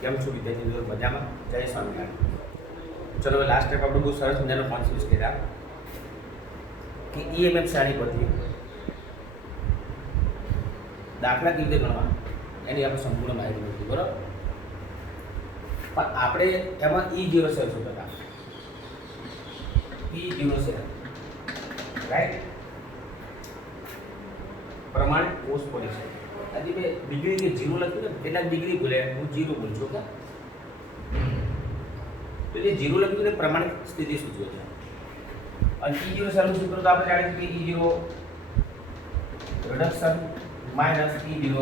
કેમ છો વિદ્યાર્થી મિત્રો? મજામાં? જય સ્વામિનારાયણ. ચલો હવે લાસ્ટ ટાઈમ આપણે બહુ સરસ મજાનો કોન્સેપ્ટ કર્યા કે ઈએમએફ શાની પરથી દાખલા કેવી રીતે ગણવા એની આપણે સંપૂર્ણ માહિતી મળતી, બરાબર. પણ આપણે એમાં E0 સેલ શું હતા? E0 cell, right? પ્રમાણિત કોષ પોઝિશન. આજે મેં ડિગ્રી કે 0 લખ્યું ને, કેટલાક ડિગ્રી બોલે, હું 0 બોલું છું. તો જે 0 લખ્યું ને પ્રમાણિત સ્થિતિ સૂચવે છે. અને E0 સેલનું સૂત્ર તો આપણે જાણીએ છીએ કે E0 reduction minus E0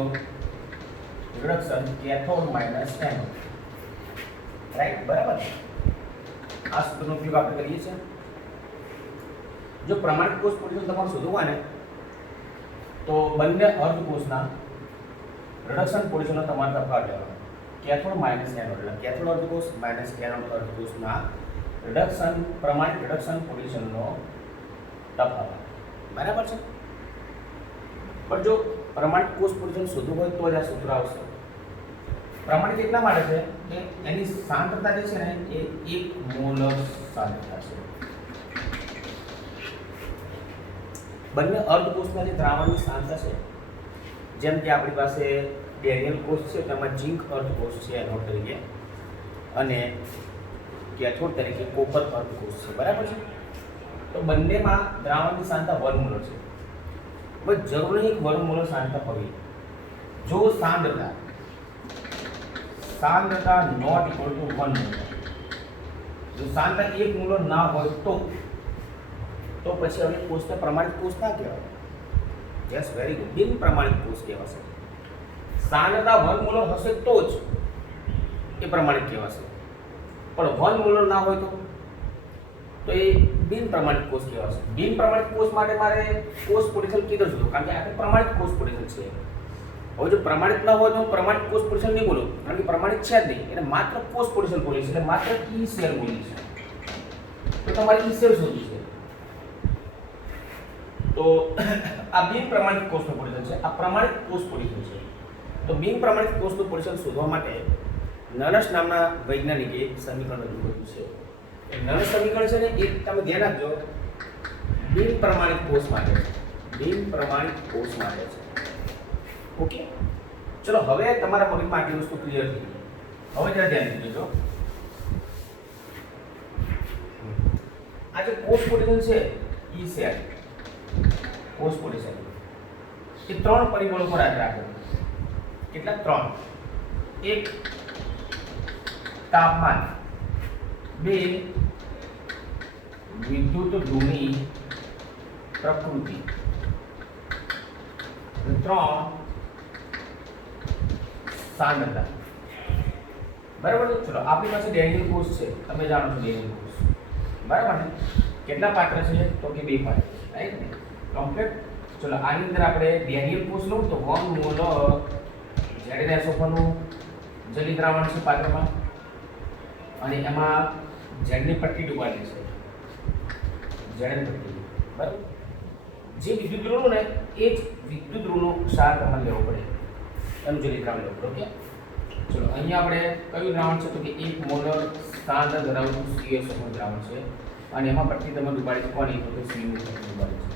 reduction cathode minus anode, right? બરાબર. આ સૂત્રનો ઉપયોગ આપણે કરીએ છીએ. જો પ્રમાણિત કોષ પોઝિશન તમારે શોધવું હોય ને, તો બંને અર્ધકોષના રિડક્શન પોઝિશનનો તમારે તફાવત લેવાનો. કેથોડ માઇનસ એનોડ, એટલે કેથોડ અર્ધકોષ માઇનસ એનોડ અર્ધકોષના રિડક્શન, પ્રમાણિત રિડક્શન પોઝિશનનો તફાવત, બરાબર છે. પણ જો પ્રમાણિત કોષ પોઝિશન શોધવું હોય તો જ આ સૂત્ર આવશે. પ્રમાણિત એટલા માટે છે કે એની સાંદ્રતા જે છે ને એ 1 મોલર સાંદ્રતા છે. બંને અર્ધકોષના જે દ્રાવણની સાંદ્રતા છે, જેમ કે આપણી પાસે ડેનિયલ કોષ છે, તેમાં ઝિંક અર્ધકોષ છે એનોડ તરીકે, અને કેથોડ તરીકે કોપર અર્ધકોષ છે, બરાબર છે. તો બંનેમાં દ્રાવણની સાંદ્રતા 1 મોલર છે. હવે જરૂર નહીં 1 મોલર સાંદ્રતા હોવી. જો સાંદ્રતા નોટ ઇક્વલ ટુ 1 મોલર, જો સાંદ્રતા 1 મોલર ના હોય તો પછી હવે કોષને પ્રમાણિત કોષ ના કહેવાય. Yes, very good. બિન પ્રમાણિત કોષ કહેવાશે. સાંદ્રતા 1 મોલર હશે તો જ એ પ્રમાણિત કહેવાશે. પણ 1 મોલર ના હોય તો એ બિન પ્રમાણિત કોષ કહેવાશે. બિન પ્રમાણિત કોષ માટે મારે કોષ પોટેન્શિયલ કીધું છે, કારણ કે આ પ્રમાણિત કોષ પોટેન્શિયલ છે. હવે જો પ્રમાણિત ન હોય તો હું પ્રમાણિત કોષ પોટેન્શિયલ નહીં બોલું, કારણ કે પ્રમાણિત છે જ નહીં. એને માત્ર કોષ પોટેન્શિયલ બોલી છે, એટલે માત્ર E સેલ બોલી છે. તો તમારે E સેલ શોધવું છે. તો આ બિન પ્રમાણિત કોષનું પોટેન્શિયલ છે, આ પ્રમાણિત કોષ પોટેન્શિયલ છે. તો બિન પ્રમાણિત કોષનું પોટેન્શિયલ શોધવા માટે નરસ નામના વૈજ્ઞાનિકે સમીકરણ રજૂ કર્યું છે. નરસ સમીકરણ છે ને, એક તમે ધ્યાન રાખજો, બિન પ્રમાણિત કોષ માટે છે. બિન પ્રમાણિત કોષ માટે છે. ઓકે, ચલો હવે તમારા મગજમાં આટલી વસ્તુ ક્લિયર થઈ ગઈ. હવે જરા ધ્યાન દેજો. આ જે કોષ પોટેન્શિયલ છે, E સેલ કોષ પોટેન્શિયલ, એ 3 પરિબળો પર આધાર રાખે. કેટલા? 3. 1 તાપમાન, 2 વિદ્યુત ધ્રુવની પ્રકૃતિ, 3 સાંદ્રતા. બરાબર છે. ચલો આપણી પાસે ડેનિયલ કોષ છે, તમે જાણો છો ડેનિયલ કોષ, બરાબર ને? કેટલા પાત્ર છે? તો કે 2 પાત્ર છે, રાઈટ ને? કમ્પ્લીટ. ચલો આની અંદર આપણે ડેનિયલ કોષ લઉં તો 1 મોલર ZnSO4 નું જલી દ્રાવણ છે પાત્રમાં, અને એમાં ઝેડની પટ્ટી ડૂબાડેલી છે, ઝેડની પટ્ટી, બરાબર. જે વિદ્યુત ધ્રુવનું ને એ જ વિદ્યુત ધ્રુવનું ક્ષાર તમારે લેવો પડે, એનું જલી દ્રાવણ લેવું પડે. ઓકે, ચલો અહીંયા આપણે કયું દ્રાવણ છે? તો કે 1 મોલર સાંદ્ર ધરાવતું CaSO4 દ્રાવણ છે, અને એમાં પટ્ટી તમે ડૂબાડી છે કોની? તો કે C ની પટ્ટી ડૂબાડી છે,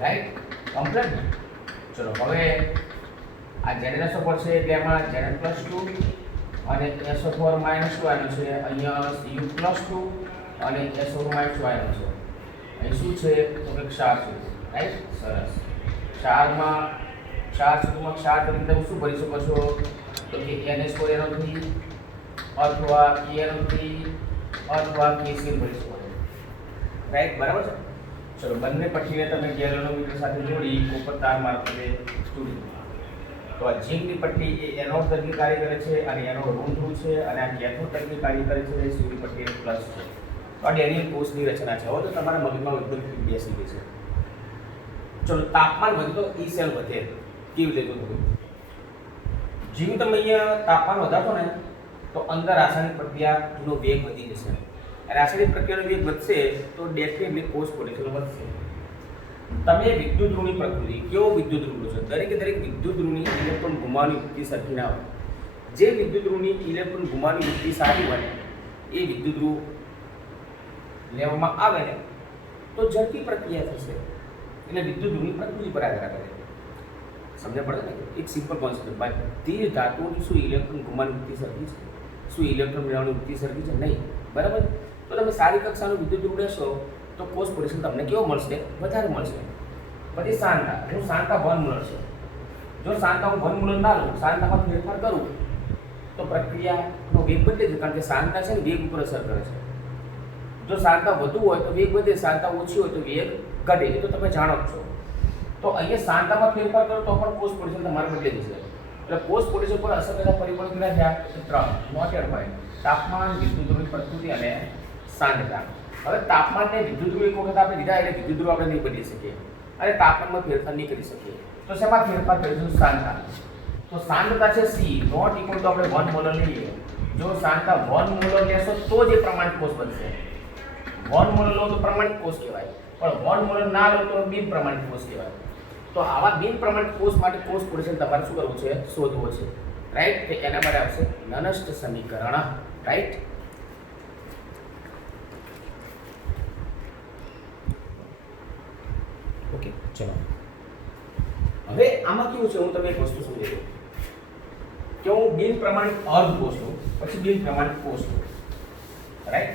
રાઈટ? કમ્પ્લીટ. ચલો હવે આ ZnSO4 છે એટલે એમાં Zn+2 અને SO4 -2 આવ્યું છે, અહીંયા Cu+2 અને SO2 -2 આવ્યું છે. અહીં શું છે? તો કે ક્ષાર છે, રાઈટ? સરસ. ક્ષાર સ્વરૂપમાં ક્ષાર તરીકે તમે શું ભરી શકો છો? તો કે NH4NO3 અથવા KNO3 અથવા KCl ભરી શકો છો, રાઈટ? બરાબર છે. ચલો બંને પટ્ટીને તમે ગેલ્વેનોમીટર સાથે જોડી કોપર તાર મારફતે જોડી. તો આ ઝિંકની પટ્ટી એ એનોડ તરીકે કાર્ય કરે છે, અને એનોડ ઋણ ધ્રુવ છે, અને આ કેથોડ તરીકે કાર્ય કરે છે, સીની પટ્ટી પ્લસ છે. તો આ ડેનિયલ કોષની રચના છે. હવે તો તમારા મગજમાં એકદમ બેસી ગઈ છે. ચલો તાપમાન વધે તો E સેલ વધે. કેવી રીતે જોયું? જેવું તમે અહીંયા તાપમાન વધારશો ને તો અંદર રાસાયણિક પ્રક્રિયાનો વેગ વધી જશે. રાસાયણિક પ્રક્રિયાનો વેગ વધશે તો ડેફિનેટલી કોષ પોટેન્શિયલ વધશે. તમે વિદ્યુત ધ્રુવની પ્રકૃતિ, કેવો વિદ્યુત ધ્રુવ છે? દરેક વિદ્યુત ધ્રુવની ઇલેક્ટ્રોન ગુમાવવાની વૃત્તિ સરખી ના હોય. જે વિદ્યુતધ્રુવની ઇલેક્ટ્રોન ઘુમાવવાની વૃત્તિ સારી હોય ને એ વિદ્યુતધ્રુવ લેવામાં આવે ને તો ઝડપી પ્રક્રિયા થશે, એટલે વિદ્યુતધ્રુવની પ્રકૃતિ પર આધાર કરે. સમજ પડે ને? એક સિમ્પલ કોન્સેપ્ટ. બધી ધાતુઓની શું ઇલેક્ટ્રોન ઘુમાવવાની વૃત્તિ સરખી છે? શું ઇલેક્ટ્રોન મેળવવાની વૃત્તિ સરખી છે? નહીં. બરાબર. તો તમે સારી કક્ષાનું વિદ્યુતધ્રુવ લેશો તો કોષ પોટેન્શિયલ તમને કેવો મળશે? વધારે મળશે. પછી સાંદ્રતા, હું સાંદ્રતા 1 મોલર છે. જો સાંદ્રતા હું 1 મોલર ના લઉં, સાંદ્રતામાં ફેરફાર કરું તો પ્રક્રિયાનો વેગ બદલે છે, કારણ કે સાંદ્રતા છે ને વેગ ઉપર અસર કરે છે. જો સાંદ્રતા વધુ હોય તો વેગ વધે, સાંદ્રતા ઓછી હોય તો વેગ ઘટે. એ તો તમે જાણો જ છો. તો અહીંયા સાંદ્રતામાં ફેરફાર કરો તો પણ કોષ પોટેન્શિયલ તમારે બદલી જશે. એટલે કોષ પોટેન્શિયલ પર અસર કરતા પરિબળો કેટલા થયા? 3 નોટેડ હોય. તાપમાન, વિદ્યુતધ્રુવની પ્રકૃતિ અને સાંદ્રતા. હવે તાપમાનને વિદ્યુતધ્રુવ એક વખત આપણે લીધા એટલે વિદ્યુતધ્રુવ આપણે નહીં બદલી શકીએ અને તાપમાનમાં ફેરફાર નહીં કરી શકીએ. તો શેમાં ફેરફાર કરીશું? સાંદ્રતા. તો સાંદ્રતા છે C નોટ ઇક્વલ ટુ આપણે 1 મોલર લઈએ. જો સાંદ્રતા 1 મોલર લેશો તો જ એ પ્રમાણિત કોષ બનશે. 1 મોલર લો તો પ્રમાણિત કોષ કહેવાય, પણ 1 મોલર ના લો તો બિન પ્રમાણિત કોષ કહેવાય. તો આવા બિન પ્રમાણિત કોષ માટે કોષ પોટેન્શિયલ તમારે શું કરવું છે? શોધવો છે. રાઈટ? તો એના માટે આવશે નનસ્ટ સમીકરણ. રાઈટ? ઓકે, ચલો. હવે આમાં કેવું છે, હું તમને એક વસ્તુ સમજાવી દઉં કે હું બિન પ્રમાણિત અર્ધ કોષ લઉં, પછી બિન પ્રમાણિત કોષ લઉં. રાઈટ?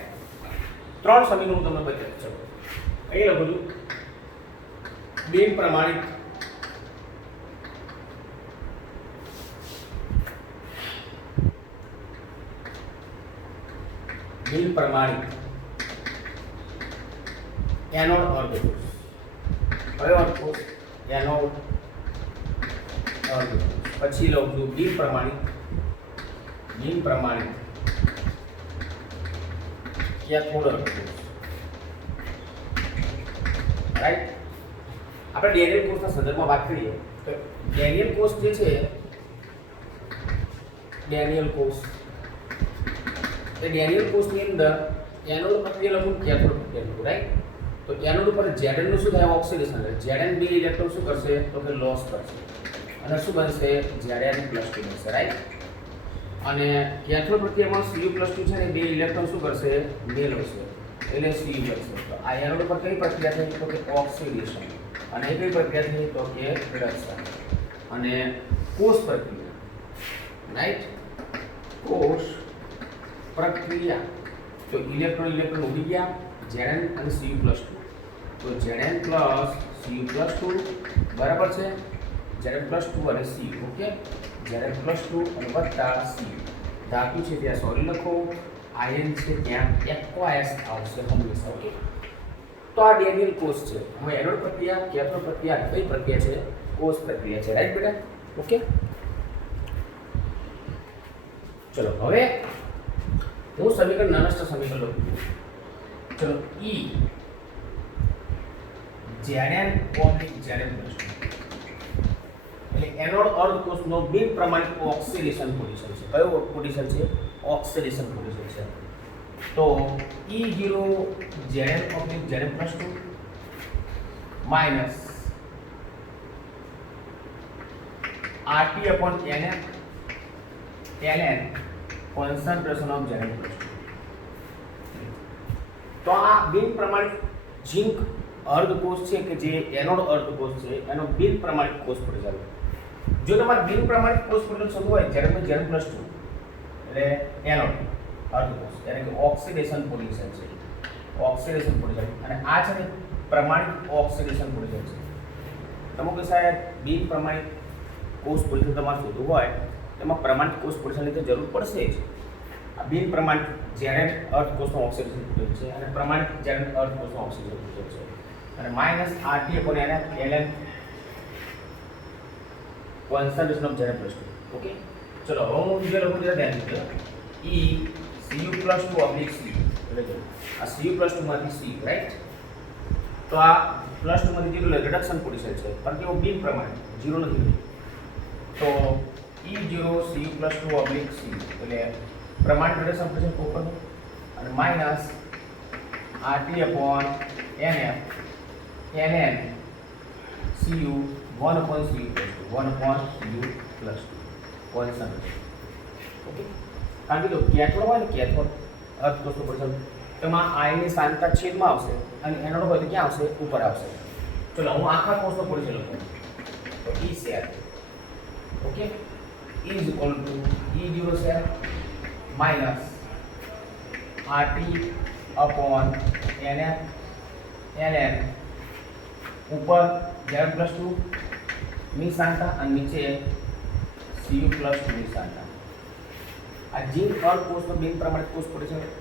3 સમીકરણ હું તમને બતાવી દઉં. અહીં લખું છું બિન પ્રમાણિત એનોડ અર્ધ કોષ. કયો અર્ધ કોષ? એનોડ અર્ધ કોષ. પછી લઉં છું બિન પ્રમાણિત કેથોડ અર્ધ કોષ. રાઈટ? આપણે ડેનિયલ કોષના સંદર્ભમાં વાત કરીએ તો ડેનિયલ કોષ જે છે, ડેનિયલ કોષ, એ ડેનિયલ કોષની અંદર એનોડ પ્રક્રિયા લખું, કેથોડ પ્રક્રિયા લખું. રાઈટ? તો એનોડ ઉપર Zn નું શું થાય? ઓક્સિડેશન. Zn બે ઇલેક્ટ્રોન શું કરશે? તો કે લોસ કરશે અને શું બનશે? Zn + 2 બનશે. રાઈટ? અને કેથોડ પ્રક્રિયામાં Cu + 2 છે ને બે ઇલેક્ટ્રોન શું કરશે? મેળવશે એટલે Cu બનશે. તો આ એનોડ ઉપર કઈ પ્રક્રિયા થઈ? તો કે ઓક્સિડેશન. અને એ કઈ પ્રક્રિયા થઈ? તો કે રિડક્શન. અને કોષ પ્રક્રિયા. રાઈટ? કોષ પ્રક્રિયા. તો ઇલેક્ટ્રોન ઉડી ગયા Zn અને Cu + 2. તો Zn + Cu + 2 બરાબર છે. Zn + 2 અને Cu. ઓકે? Zn + 2 અને વત્તા Cu. ધાતુ છે ત્યાં સોરી લખો, આયન છે ત્યાં એક્વાયસ આવશે હંમેશા. ઓકે? તો આ ડેનિયલ કોષ છે. હવે એનોડ પ્રક્રિયા, કેથોડ પ્રક્રિયા કઈ પ્રક્રિયા છે? કોષ પ્રક્રિયા છે. રાઈટ બેટા? ઓકે? ચલો હવે હું સમીકરણ નનસ્ટ સમીકરણ લખું. ચલો E Zn + Zn + 2 એટલે એનોડ અર્ધ કોષનો બિન પ્રમાણિત ઓક્સિડેશન પોટેન્શિયલ છે. કયો પોટેન્શિયલ છે? ઓક્સિડેશન પોટેન્શિયલ છે. તો E0 Zn + Zn + 2 minus RT/NF ln concentration of Zn + 2. તો આ બિન પ્રમાણિત ઝિંક અર્ધ કોષ છે કે જે એનોડ અર્ધ કોષ છે એનો બિન પ્રમાણિત કોષ પોટેન્શિયલ. જો તમારે બિન પ્રમાણિત કોષ પોટેન્શિયલ શોધવું હોય Zn + Zn + 2 એટલે એનોડ અર્ધ કોષ એટલે કે ઓક્સિડેશન પોટેન્શિયલ છે. Oxidation potential. અને આ છે ને પ્રમાણિત ઓક્સિડેશન પોટેન્શિયલ છે. તમે કહો સાહેબ બિન પ્રમાણિત કોષ પોટેન્શિયલ તમારે શોધવું હોય તેમાં પ્રમાણિત કોષ પોટેન્શિયલની તો જરૂર પડશે જ. આ બિન પ્રમાણિત Zn અર્ધ કોષનો ઓક્સિડેશન પોટેન્શિયલ છે અને પ્રમાણિત Zn અર્ધ કોષનો ઓક્સિડેશન પોટેન્શિયલ છે. અને minus RT/NF ln concentration of Zn + 2. Okay? ચલો હવે હું જે લખું જરા ધ્યાન આપજો. E Cu + 2 / C એટલે જો આ Cu + 2 માંથી C. રાઈટ? તો આ +2 માંથી કેટલું રિડક્શન પોટેન્શિયલ છે પણ કેવો બિન પ્રમાણિત 0 નથી. તો E0 Cu + 2 / C એટલે પ્રમાણિત રિડક્શન પોટેન્શિયલ કોપરનું અને minus RT/NF ln Cu 1/Cu + 2 1/Cu + 2 concentration. Okay, કારણ કે જો કેથોડ હોય ને, કેથોડ અર્ધ કોષનું પોટેન્શિયલ, તેમાં આયનની સાંદ્રતા છેદમાં આવશે અને એનોડ હોય તો ક્યાં આવશે? ઉપર આવશે. ચલો હું આખા કોષનો પોટેન્શિયલ લખું તો E share, okay, is equal to E0 શેર minus RT upon NF ln ऊपर Z+2 ની સાંદ્રતા અને નીચે Cu+2 ની સાંદ્રતા. આ જીન અર્ધ કોષનો બિન પ્રમાણિત કોષ પોટેન્શિયલ,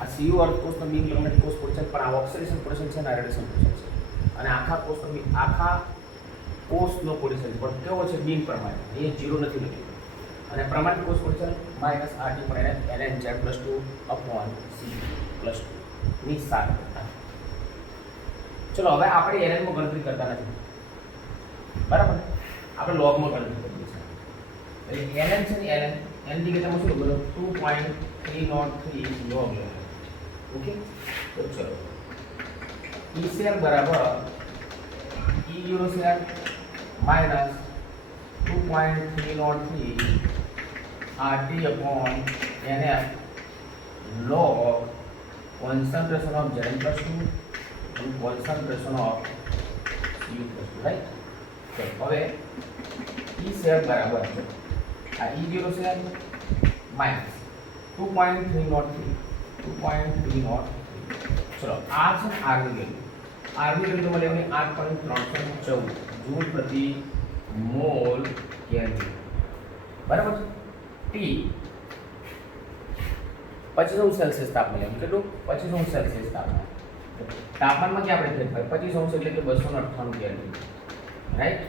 આ Cu અર્ધ કોષનો બિન પ્રમાણિત કોષ પોટેન્શિયલ, પણ આ ઓક્સિડેશન પોટેન્શિયલ છે અને રેડિયેશન પોટેન્શિયલ છે. અને આખા કોષનો પોટેન્શિયલ પણ કેવો છે? બિન પ્રમાણિત. એ 0 નથી લખ્યું. અને પ્રમાણિત કોષ પોટેન્શિયલ માઇનસ RT પણ ln Z+2 अपॉन Cu+2 ની સાંદ્રતા. ચલો હવે આપણે ln માં ગણતરી કરતા નથી, બરાબર? આપણે log માં ગણતરી કરીએ છીએ. એટલે ln છે ને, ln n ની જગ્યાએ શું લખો? 2.303 log લખો. ઓકે, તો ચલો E શેર બરાબર E0 શેર minus 2.303 RT upon NF log concentration of Zn+2 and concentration of Cu+2, right? તો હવે E શેર બરાબર છે આ E0 શેર માઇનસ 2.303. ચલો આ છે R ની વેલ્યુ મળે એમને 8.314 જૂલ પ્રતિ મોલ કેલ્વિન, બરાબર છે. T 25 સેલ્સિયસ તાપમાન, કેટલું? 25 સેલ્સિયસ તાપમાન. તાપમાનમાં ક્યાં આપણે ફેરફાર? 25 એટલે કે 298 કેલ્વિન, રાઈટ?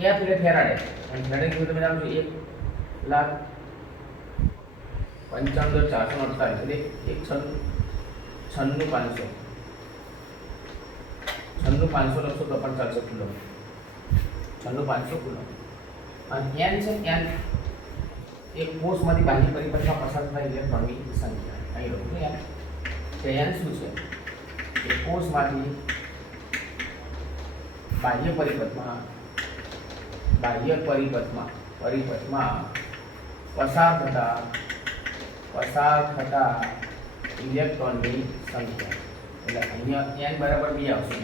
એ આપણે ફેરાડે, અને ફેરાડે કીધું તમે જાણો છો 1,95,448 એટલે 96,500 લખશો તો પણ ચાલશે કિલો, 96,500 કિલો. અને n છે, n એક કોષમાંથી બાહ્ય પરિપથમાં પસાર થતા ઇલેક્ટ્રોનની સંખ્યા. અહીં લખું છું યાર કે n શું છે? એક કોષમાંથી બાહ્ય પરિપથમાં પસાર થતા ઇલેક્ટ્રોનની સંખ્યા. એટલે અહીંયા n બરાબર 2 આવશે,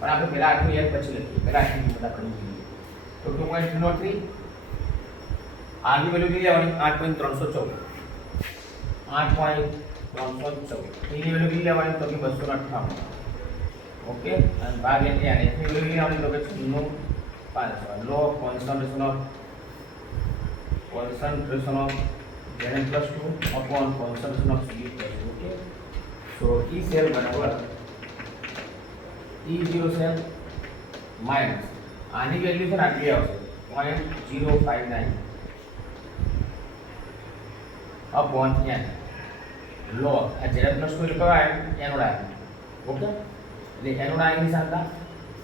પણ આપણે પહેલા આટલું n પછી લખીએ, પહેલા આટલી કિંમત આપણે મૂકી દઈએ. તો 2.303 R ની વેલ્યુ કેટલી લેવાની? 8.314. 8.314. E ની વેલ્યુ કેટલી લેવાની? તો કે 298. ઓકે, અને ભાગ એટલે આને ની વેલ્યુ કેટલી લેવાની? તો કે 96,500. લો concentration of Zn+2 upon concentration of Cu+2. Okay, so E શેર બરાબર E0 શેર માઇનસ આની વેલ્યુ છે ને આટલી આવશે 0.059 अपॉन n log આ Zn+2 એટલે કયો એનોડ આયન. ઓકે, એટલે એનોડ આયનની સાંદ્રતા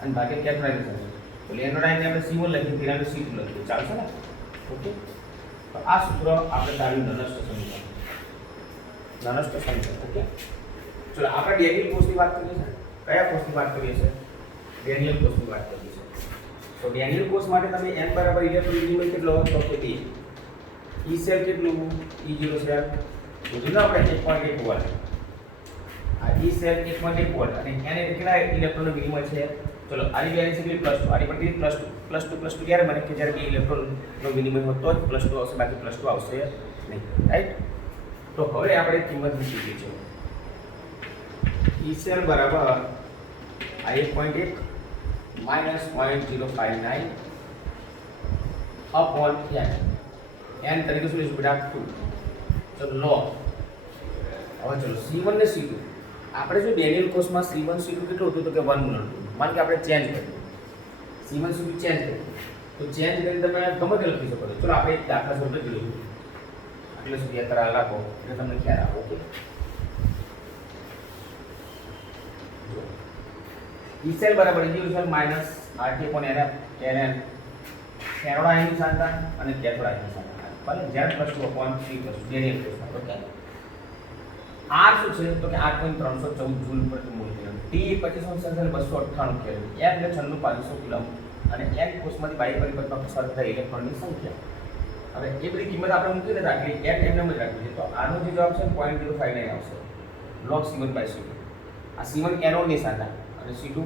અને ભાગ્યા કેથોડ આયનની સાંદ્રતા. એટલે એનોડ આયનને આપણે C1 લખીએ, તેના C2 લખીએ, ચાલશે ને? ઓકે, તો આ સૂત્ર આપણે તાર્યું નનસ્ટ સમીકરણ. ઓકે, ચલો આપણે ડેનિયલ કોષની વાત કરીએ છીએ. કયા કોષની વાત કરીએ છીએ? ડેનિયલ કોષની વાત કરીએ છીએ. તો ડેનિયલ કોષ માટે તમે n બરાબર ઇલેક્ટ્રોન વિનિમય કેટલો? તો કે 2. E શેર કેટલું? E0 શેર શોધીને આપણે 1.1 વોલ્ટ. આ E શેર 1.1 વોલ્ટ અને n કેટલા ઇલેક્ટ્રોનનો વિનિમય છે? ચલો આની વેલ્યુ છે +2, આની પર +2 ક્યારે બને? કે જ્યારે બે ઇલેક્ટ્રોનનો વિનિમય હોય તો જ +2 આવશે, બાકી +2 આવશે નહીં, રાઈટ? તો હવે આપણે કિંમત મૂકી દઈએ છીએ. E શેર બરાબર આ 1.1 માઇનસ 0.059 अपॉन n તરીકે શું લઈશું બેટા? 2. ચલો લો હવે ચલો C1 ને C2 આપણે જો ડેનિયલ કોષમાં C1 C2 કેટલું હતું? તો કે 1 મોલ હતું. માન કે આપણે ચેન્જ કર્યું, C1 C2 ચેન્જ કર્યું, તો ચેન્જ કરીને તમે ગમે તે લખી શકો છો. ચલો આપણે એક દાખલા સ્વરૂપે જ લઈશું, એટલે સુધી અત્યારે લાગો એટલે તમને ખ્યાલ આવે. ઓકે, E શેર બરાબર E0 શેર minus RT upon NF ln anode આયનની સાંદ્રતા અને કેથોડ આયનની સાંદ્રતા, બરાબર? Zn+2 upon C+2 ડેનિયલ કોષમાં. ઓકે, R શું છે? તો કે 8.314 જૂલ પ્રતિ mole kelvin. T 25 Celsius 298 kelvin. F એટલે 96,500 કુલમ્બ અને n કોષમાંથી બાહ્ય પરિપથમાં પસાર થતા ઇલેક્ટ્રોનની સંખ્યા. હવે એ બધી કિંમત આપણે મૂકીને રાખી n એમ જ રાખવી છે. તો આનો જે જવાબ છે 0.059 આવશે log C1/C2. આ C1 એનોડની સાંધા અને C2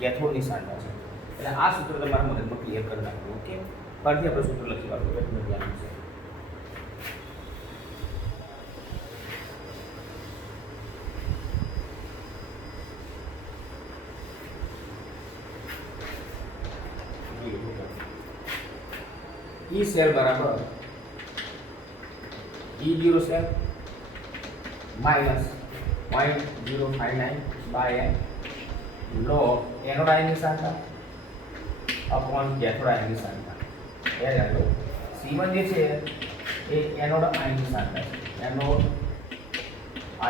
કેથોડની સાંધા છે. એટલે આ સૂત્ર તમારા મગજમાં ક્લિયર કરી નાખવું. ઓકે, પરથી આપણે સૂત્ર લખી કાઢવું એટલે તમને ધ્યાન છે. E સેલ બરાબર E0 cell minus 0.059 by n log anode આયનની સાંધા અપોન કેથોડ આયનની સાંધા. યાદ રાખો C1 જે છે એ એનોડ આયનની સાંધા છે. એનોડ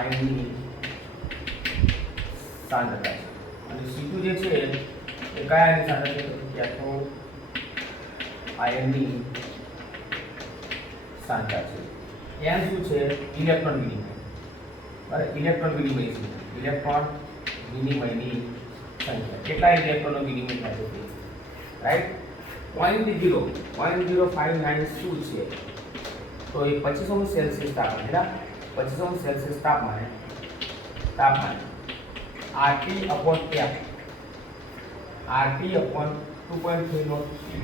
આયનની સાંદ્રતા છે અને C2 જે છે એ કયા આયનની સાંદ્રતા છે? કેથોડ આયનની સાંદ્રતા છે. n શું છે? ઇલેક્ટ્રોન વિનિમય. બરાબર, ઇલેક્ટ્રોન વિનિમય છે. ઇલેક્ટ્રોન વિનિમયની સંખ્યા. કેટલા ઇલેક્ટ્રોનનો વિનિમય થાય છે? રાઈટ. 0.059 શું છે? તો એ 2500 સેલ્સિયસ તાપમાન, એટલે 2500 સેલ્સિયસ તાપમાન RT upon F, RT upon 2.303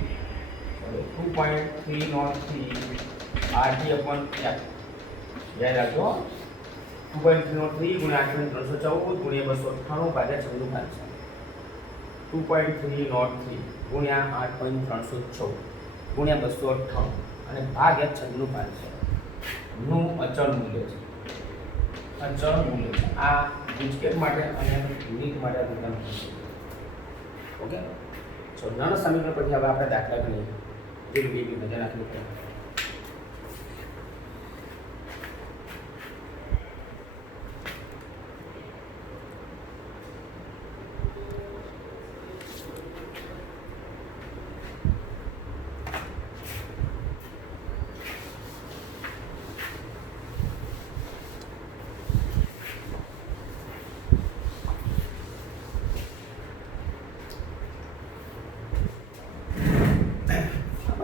RT upon F. યાદ રાખજો 2.303 ગુણ્યા 8.314 ગુણ્યા 298 ભાગ્યા 96. 2.303 ગુણ્યા 8.314 ગુણ્યા 298 અને ભાગ્યા 96 નું અચળ મૂલ્ય છે. અચળ મૂલ્ય છે. આ ગુજકેટ માટે અને યુનિટ માટે વિધાન છે. ઓકે, સો નાના સમીકરણ પછી હવે આપણે દાખલા ગણીએ. એક બીજી મજા નાખવી પડે.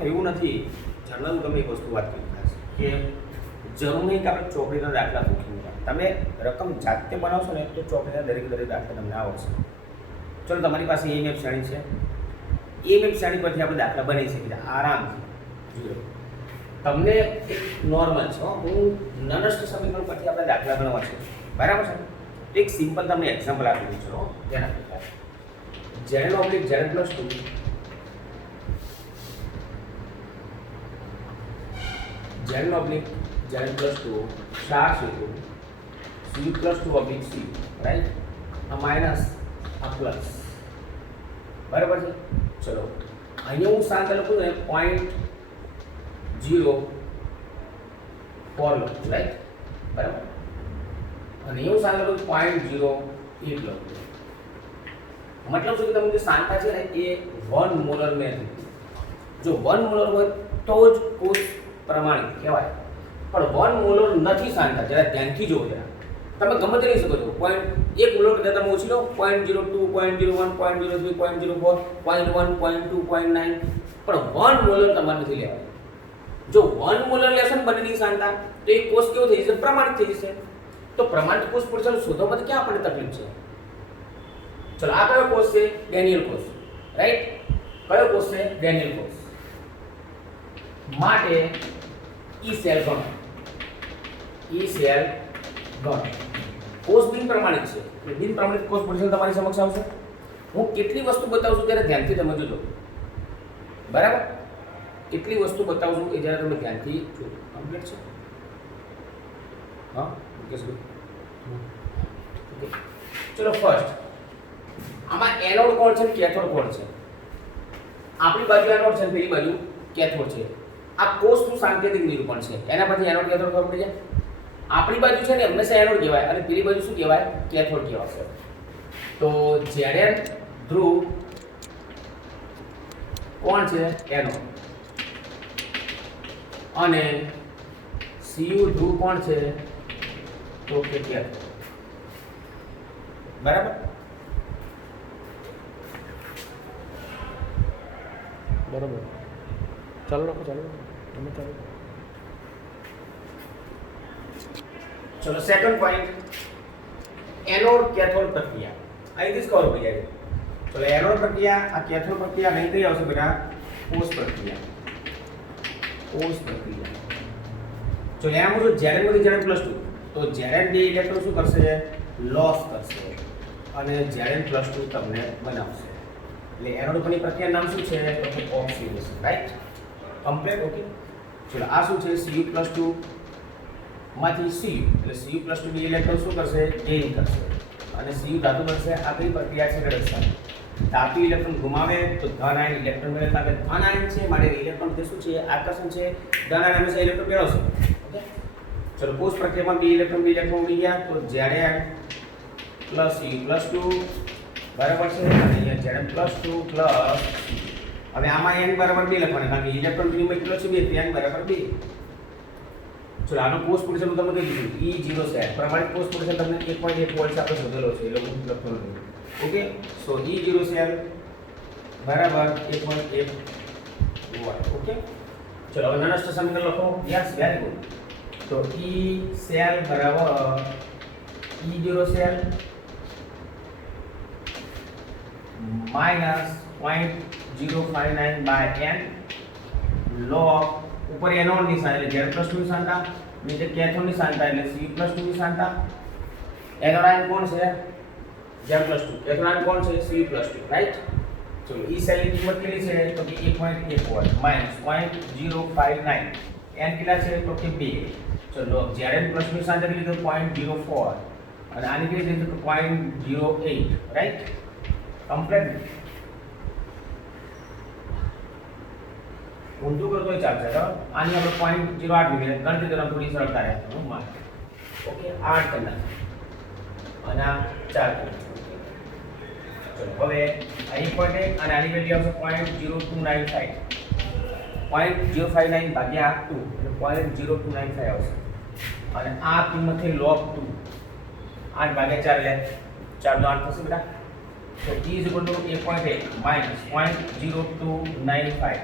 એવું નથી, જનરલ ગમે એક વસ્તુ વાત કરી કે જરૂર નહીં કે આપણે ચોપડીના દાખલા મૂકીને તમે રકમ જાતે બનાવશો ને તો ચોપડીના દરેક દાખલા તમને આવશે. ચલો, તમારી પાસે EMF શ્રેણી છે. EMF શ્રેણી પરથી આપણે દાખલા બનાવી શકીએ આરામથી. તમને એક નોર્મલ છે, હું નનસ્ટ સમીકરણ પરથી આપણે દાખલા ગણવા છે, બરાબર છે. એક સિમ્પલ તમને એક્ઝામ્પલ આપી દઉં છું. ધ્યાન આપો. Z oblique Z plus 2 Z oblique Z plus 2 star C2 C plus 2 oblique C, right. आ माइनस आ प्लस, बराबर છે. ચલો, અહીંયા હું સાંધા લખું ને 0.04 લખું, રાઈટ, બરાબર. અને અહીંયા હું સાંધા લખું 0.08 લખું. મતલબ શું કે તમે જે સાંધા છે ને એ 1 મોલર ને જો 1 મોલર હોય તો જ કોષ પ્રમાણિત કહેવાય. પણ 1 મોલર નથી સાંધા, જરા ધ્યાનથી જોવો. જરા તમે ગમે તે લઈ શકો છો. 1 મોલર કરતાં તમે ઓછી લો, 0.02 0.01 0.03 0.04 0.1 0.2 0.9, પણ 1 મોલર તમારે નથી લેવાય. જો 1 મોલર લેશન બંનેની સાંધા તો એ કોષ કેવો થઈ જશે? પ્રમાણિત થઈ જશે. તો પ્રમાણિત કોષ પર ચાલો શોધવામાં ક્યાં આપણને તકલીફ છે? ચલો, આ કયો કોષ છે? ડેનિયલ કોષ, રાઈટ. કયો કોષ છે? ડેનિયલ કોષ. માટે E સેલ ગણો. E સેલ ગણો. કોષ બિન પ્રમાણિત છે. એટલે બિન પ્રમાણિત કોષ પોટેન્શિયલ તમારી સમક્ષ આવશે. હું કેટલી વસ્તુ બતાવું છું ત્યારે ધ્યાનથી સમજો છો, બરાબર. કેટલી વસ્તુ બતાવું છું એ જ્યારે તમે ધ્યાનથી જો. કમ્પ્લીટ છે? હા, ઓકે સર. ઓકે, ચલો ફર્સ્ટ આમાં એનોડ કોણ છે ને કેથોડ કોણ છે? આપણી બાજુ એનોડ છે ને પેલી બાજુ કેથોડ છે. આ કોષનું સાંકેતિક નિરૂપણ છે. એના પરથી એનોડ કેથોડ ખબર પડી જાય. આપણી બાજુ છે ને હંમેશા એનોડ કહેવાય અને પેલી બાજુ શું કહેવાય? કેથોડ કહેવાશે. તો Zn ધ્રુવ કોણ છે? એનોડ. અને Cu ધ્રુવ કોણ છે? તો કે કેથોડ. બરાબર. બરાબર. ચાલો રાખો, ચાલો તમે ચાલો. ચલો સેકન્ડ પોઈન્ટ, એનોડ કેથોડ પ્રક્રિયા. અહીંથી જ ખબર પડી જાય. ચલો એનોડ પ્રક્રિયા, આ કેથોડ પ્રક્રિયા નહીં કઈ આવશે બેટા? કોષ પ્રક્રિયા. કોષ પ્રક્રિયા. જો એમ હું Zn માંથી Zn+2, તો Zn બે ઇલેક્ટ્રોન શું કરશે? લોસ કરશે અને Zn+2 તમને બનાવશે. એટલે એનોડ પરની પ્રક્રિયાનું નામ શું છે? તો કે ઓક્સિડેશન, રાઈટ? કમ્પ્લીટ. ઓકે. ચલો આ શું છે? Cu+2 માંથી Cu, એટલે Cu+2 બે ઇલેક્ટ્રોન શું કરશે? ગેઇન કરશે અને Cu ધાતુ બનશે. આ કઈ પ્રક્રિયા છે? રિડક્શન. ધાતુ ઇલેક્ટ્રોન ગુમાવે તો ધન આયન ઇલેક્ટ્રોન મેળવે. કારણ કે ધન આયન છે માટે ઇલેક્ટ્રોન તે શું છે? આકર્ષણ છે. ધન આયન હંમેશા ઇલેક્ટ્રોન મેળવશે. ઓકે. ચલો કોષ પ્રક્રિયામાં બે ઇલેક્ટ્રોન ઉડી ગયા તો Zn પ્લસ Cu+2 બરાબર છે અને અહીંયા Zn+2 પ્લસ. હવે આમાં n બરાબર 2 લખવાના કારણ કે ઇલેક્ટ્રોન વિનિમય કેટલો છે? 2. n બરાબર 2. ચલો આનો કોષ પોટેન્શિયલ તમને કહી દીધું E0 છે. પ્રમાણિત કોષ પોટેન્શિયલ તમને 1.1 વોલ્ટ આપણે શોધેલો છે એટલે હું લખતો નથી. ઓકે. સો E0 સેલ બરાબર 1.1 વોલ્ટ. ઓકે. ચલો હવે નનસ્ટ સમીકરણ લખો. Yes, very good. તો E સેલ બરાબર E0 cell minus 0.059 by n log ઉપર એનોડ નિશાન એટલે Zn+2 નિશાનતા, નીચે કેથોડ નિશાનતા એટલે Cu+2 નિશાનતા. એનોડ આયન કોણ છે? Zn+2. કેથોડ આયન કોણ છે? Cu+2, right? ચલો E સેલની કિંમત કેટલી છે? તો કે 1.1 વોલ્ટ માઈનસ 0.059. n કેટલા છે? તો કે 2. ચલો Zn+2 નિશાનતા કેટલી તો 0.04 અને આની કેટલી છે? તો 0.08, રાઈટ? કમ્પ્લીટ. ઊંધું કરતો ચાલશે. આની આપણે 0.08 મિનિટ ગણતરી કરવા થોડી સરળતા રહે. ઓકે. 8 કલાક અને આ 4 કલાક. ચલો હવે આ 1.1 અને આની વેલ્યુ આવશે 0.0295. 0.059 ભાગ્યા 2 એટલે 0.0295 આવશે અને આ કિંમત થઈ log 2. 8 ભાગ્યા 4 એટલે 4 નો 8 થશે બેટા. તો E = 1.1 માઈનસ 0.0295.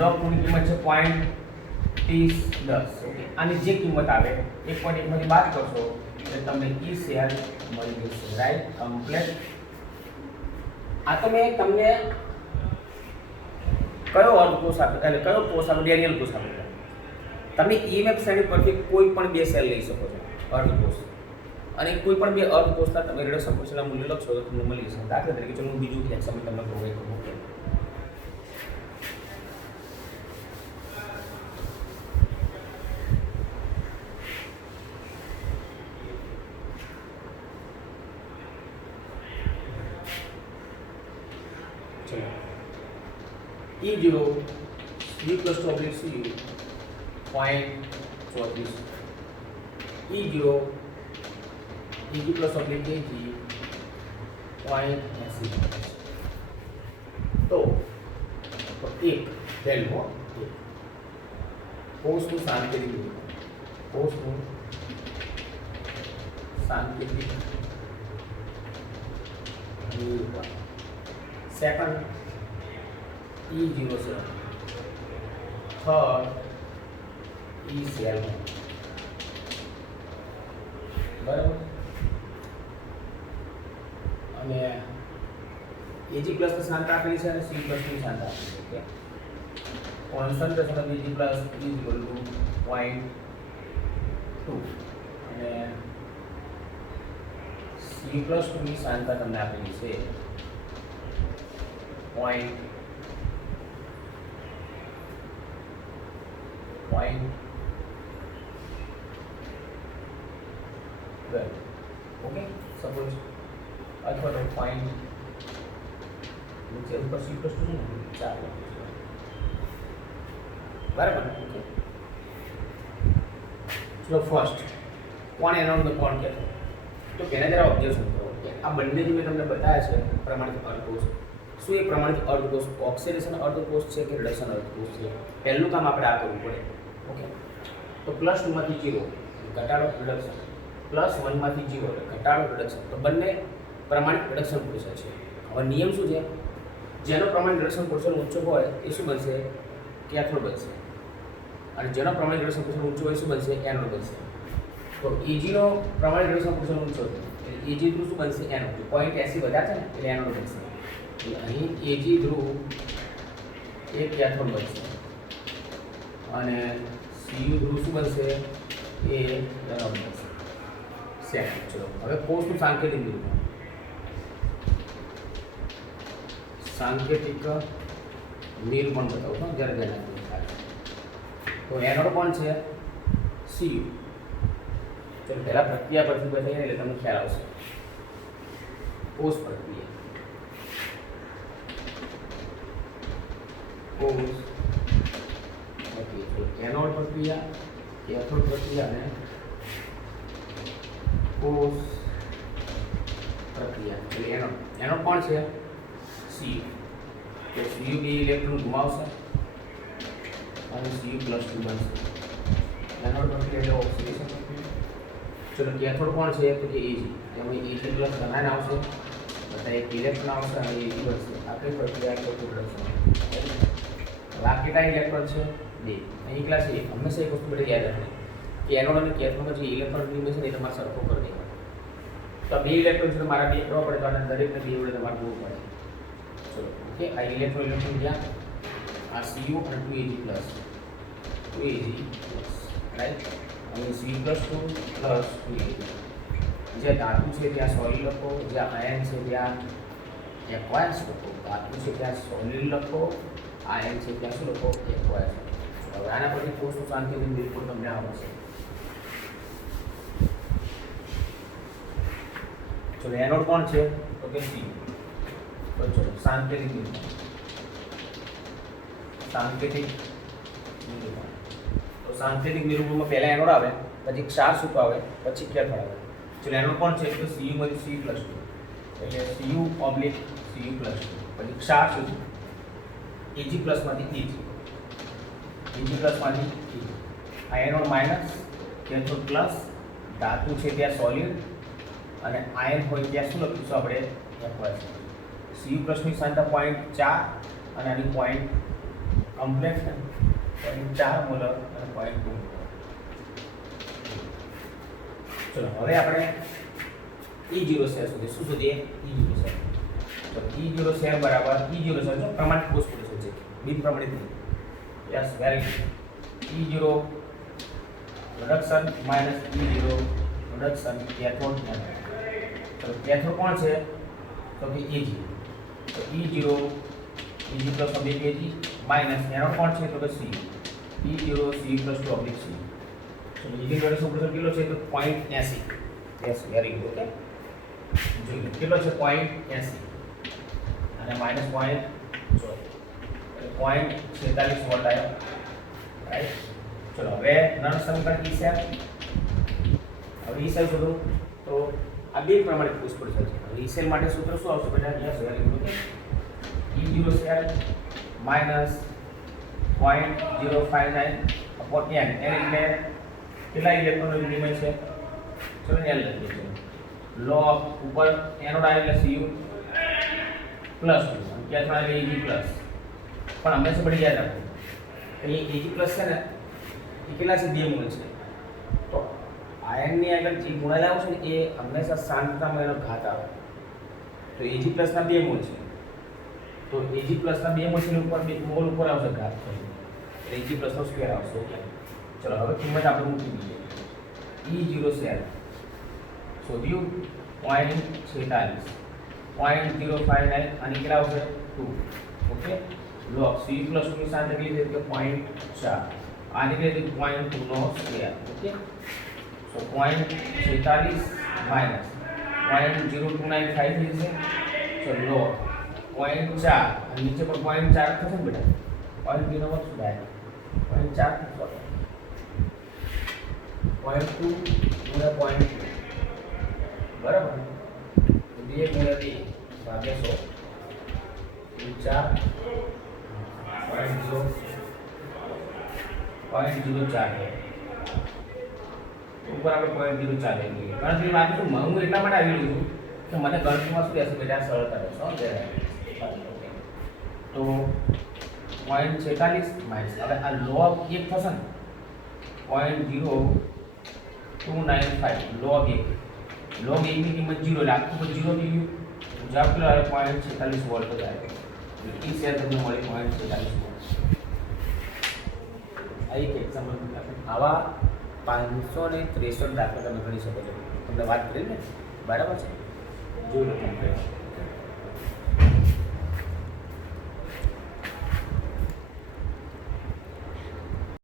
log 2 ની કિંમત છે 0.3010. ઓકે. આની જે કિંમત આવે 1.1 માંથી બાદ કરશો એટલે તમને E સેલ મળી જશે, રાઈટ? કમ્પ્લીટ. આ તો મેં તમને કયો અર્ધકોષ આપે એટલે કયો કોષ આપે? ડેનિયલ કોષ આપે. તમે EMF શ્રેણી પરથી કોઈ પણ બે સેલ લઈ શકો છો અર્ધકોષ અને કોઈ પણ બે અર્ધકોષના તમે રિડક્શન કોષના મૂલ્ય લખશો તો તમને મળી જશે. દાખલા તરીકે ચલો હું બીજું એક્ઝામ્પલ તમને પ્રોવાઈડ કરું. Okay. E0 U+2/Cu 0.34. E0 Eg+/Ag 0.80. તો એક વેલ્યુ કોષનું સાંકેતિક second E0 cell, third E cell. બરાબર. અને Ag+ ની સાંદ્રતા આપેલી છે અને Cu+ ની સાંદ્રતા આપેલી છે. Concentration of Ag+ is equal to 0.2 અને Cu+2 ની સાંદ્રતા તમને આપેલી છે 0.12. ઓકે. સપોઝ અથવા તો પોઈન્ટ નીચે ઉપર C++ શું નથી 4 બરાબર. ઓકે. ચલો ફર્સ્ટ કોણ એનોડ ને કોણ કેથોડ. તો પહેલા જરા ઓબ્ઝર્વેશન કરો કે આ બંને જે મેં તમને બતાવ્યા છે પ્રમાણિત અર્ધકોષ, શું એ પ્રમાણિત અર્ધકોષ ઓક્સિડેશન અર્ધકોષ છે કે રિડક્શન અર્ધકોષ છે? પહેલું કામ આપણે આ કરવું પડે. ઓકે. તો +2 માંથી 0 ઘટાડો રિડક્શન, +1 માંથી 0 એટલે ઘટાડો રિડક્શન. તો બંને પ્રમાણિત રિડક્શન પ્રોસેસ છે. હવે નિયમ શું છે? જેનો પ્રમાણિત રિડક્શન પ્રોસેસ ઊંચો હોય એ શું બનશે? કેથોડ બનશે. અને જેનો પ્રમાણિત રિડક્શન પ્રોસેસ ઊંચો હોય શું બનશે? એનોડ બનશે. તો એજી નો પ્રમાણિત રેડિયસમાં પૂછવાનું છે એટલે એજી ધ્રુવ શું બનશે એનોડ. તો 0.80 વધારે છે ને એટલે એનોડ બનશે. એટલે અહીં એજી ધ્રુવ એ કેથોડ બનશે અને સીયુ ધ્રુવ શું બનશે એ એનોડ બનશે. સેકન્ડ. ચલો હવે કોષનું સાંકેતિક નિરૂપણ. સાંકેતિક નિરૂપણ બતાવું છું જ્યારે ધ્યાન આપવું. તો એનોડ કોણ છે સીયુ. ચલો પહેલા પ્રક્રિયા પરથી બતાવીએ એટલે તમને ખ્યાલ આવશે. કોષ પ્રક્રિયા, કોષ એનોડ પ્રક્રિયા, કેથોડ પ્રક્રિયા અને કોષ પ્રક્રિયા. એટલે એનોડ કોણ છે સીયુ. તો સીયુ બે ઇલેક્ટ્રોન ગુમાવશે અને સીયુ પ્લસ 2 બનશે. એનોડ પ્રક્રિયા એટલે ઓક્સિડેશન પ્રક્રિયા. ચલો કેથોડ કોણ છે તો કે એજી. એમાં એજી પ્લસ ઘણા આવશે, બધા એક ઇલેક્ટ્રોન આવશે અને એજી બનશે. આપણી પ્રક્રિયા કેથોડ પ્રોડક્શન. આ કેટલા ઇલેક્ટ્રોન છે? 2. અહીં ક્લાસ છે. હંમેશા એક વસ્તુ બધે યાદ રાખવાની કે એનોડ અને કેથોડમાં જે ઇલેક્ટ્રોન રિમૂવ છે ને એ તમારે સરખો કરી દેવાનો. તો 2 ઇલેક્ટ્રોન છે તો મારા 2 કરવા પડે, તો આને દરેકને 2 વડે તમારે જોવું પડે. ચલો ઓકે. આ ઇલેક્ટ્રોન ગયા આ Cu અને 2Ag plus 2Ag plus right. અહીં Cu પ્લસ 2 પ્લસ 2Ag. જ્યાં ધાતુ છે ત્યાં સોલિડ લખો, જ્યાં આયન છે ત્યાં એક્વાયર્સ લખો. ધાતુ છે ત્યાં સોલિડ લખો, આયન છે ત્યાં શું લખો એક્વાયર્સ. હવે આના પરથી કોષનું સાંકેતિક નિરૂપણ તમને આવશે. ચલો એનોડ કોણ છે તો કે Cu. તો ચલો સાંકેતિક નિરૂપણ. સાંકેતિક નિરૂપણ. તો સાંકેતિક નિરૂપણમાં પહેલા એનોડ આવે, પછી ક્ષાર સૂત્ર આવે, પછી કેથોડ આવે. ચલો એનોડ કોણ છે તો Cu માંથી Cu+2 એટલે Cu/Cu+2 પછી ક્ષાર સૂત્ર Ag+ માંથી Ag માંથી Ag. આ એનોડ માઇનસ, કેથોડ પ્લસ, ધાતુ છે ત્યાં સોલિડ અને આયન હોય ત્યાં શું લખીશું આપણે એક્વાયર્સ. Cu+ ની સાંદ્રતા 0.4 અને આની પોઈન્ટ કમ્પ્લેક્સ 0.4 મોલર અને 0.2 મોલર. ચલો હવે આપણે E0 શેર શોધીએ. શું શોધીએ? E0 share. તો E0 શેર બરાબર E0 શેર જો પ્રમાણિત કોષ પૂછે છે, બિન પ્રમાણિત નહીં. Yes very good. E0 reduction minus E0 reduction cathode. તો કેથોડ કોણ છે તો કે Ag. તો E0 Ag plus oblique Ag minus anode કોણ છે તો કે Cu. E0 Cu plus 2 oblique Cu. તો Ag નો સૂત્ર કેટલો છે તો 0.80. Yes very good. ઓકે જોઈએ કેટલો છે 0.80 અને માઇનસ 0.46 વોલ્ટ આવ્યો રાઈટ. ચલો હવે નળ સમીકરણ E શેર. હવે E શેર શોધો તો આ બે પ્રમાણિત કોષ પડશે. હવે E શેર માટે સૂત્ર શું આવશે બેટા? Yes very good. E0 શેર માઇનસ 0.059 અપોન n. n એટલે કેટલા ઇલેક્ટ્રોનનો એલિમેન્ટ છે? ચલો n લખીએ છીએ. log ઉપર એનોડ આવે એટલે Cu પ્લસ 2 કેથોડ આવે Ag પ્લસ. પણ હંમેશા બધી યાદ રાખો અહીં Ag પ્લસ છે ને એ કેટલા છે? 2 મોલ છે. તો આયનની આગળ જે ગુણાયેલા આવશે ને એ હંમેશા સાંદ્રતામાં એનો ઘાત આવે. તો Ag પ્લસ ના 2 મોલ છે તો Ag પ્લસ ના 2 મોલ છે ઉપર મોલ ઉપર આવશે ઘાત એટલે Ag પ્લસ નો સ્ક્વેર આવશે. ઓકે ચલો હવે કિંમત આપણે મૂકી દઈએ. E0 શેર શોધ્યું 0.46 0.059 અને કેટલા આવશે 2. ઓકે log Cu પ્લસ 2 ની સાથે કેટલી છે કે 0.4 આની કેટલી 0.2 નો સ્ક્વેર. ઓકે સો 0.46 માઈનસ 0.0295 થઈ જશે. સો log 0.4 અને નીચે પણ 0.4 થશે ને બેટા 0.2 નો શું થાય 0.4 0.2 ગુણ્યા 0.2 બરાબર. તો 2 ગુણ્યા 2 ભાગ્યા 100 0.04 ઉપર આપણે 0.04 લઈએ. ગણતરી વાંચું છું હું એટલા માટે આવી રહ્યું છું કે મને ગણતરીમાં શું રહેશે બેટા સરળતા રહેશે. તો 0.46 માઇનસ હવે આ log 1 થશે ને 0.059 295 log 1 log 1 ની કિંમત 0 એટલે આખું પર 0 થઈ ગયું. જવાબ કેટલો આવ્યો? 0.46 વોલ્ટ જ આવ્યો. એટલે ઈ શેર તમને મળી 0.46 વોલ્ટ. આ એક એક્ઝામ્પલ આવા 563 દાખલા તમે ગણી શકો છો. તમને વાત કરી ને, બરાબર છે? જોઈ લો તમે.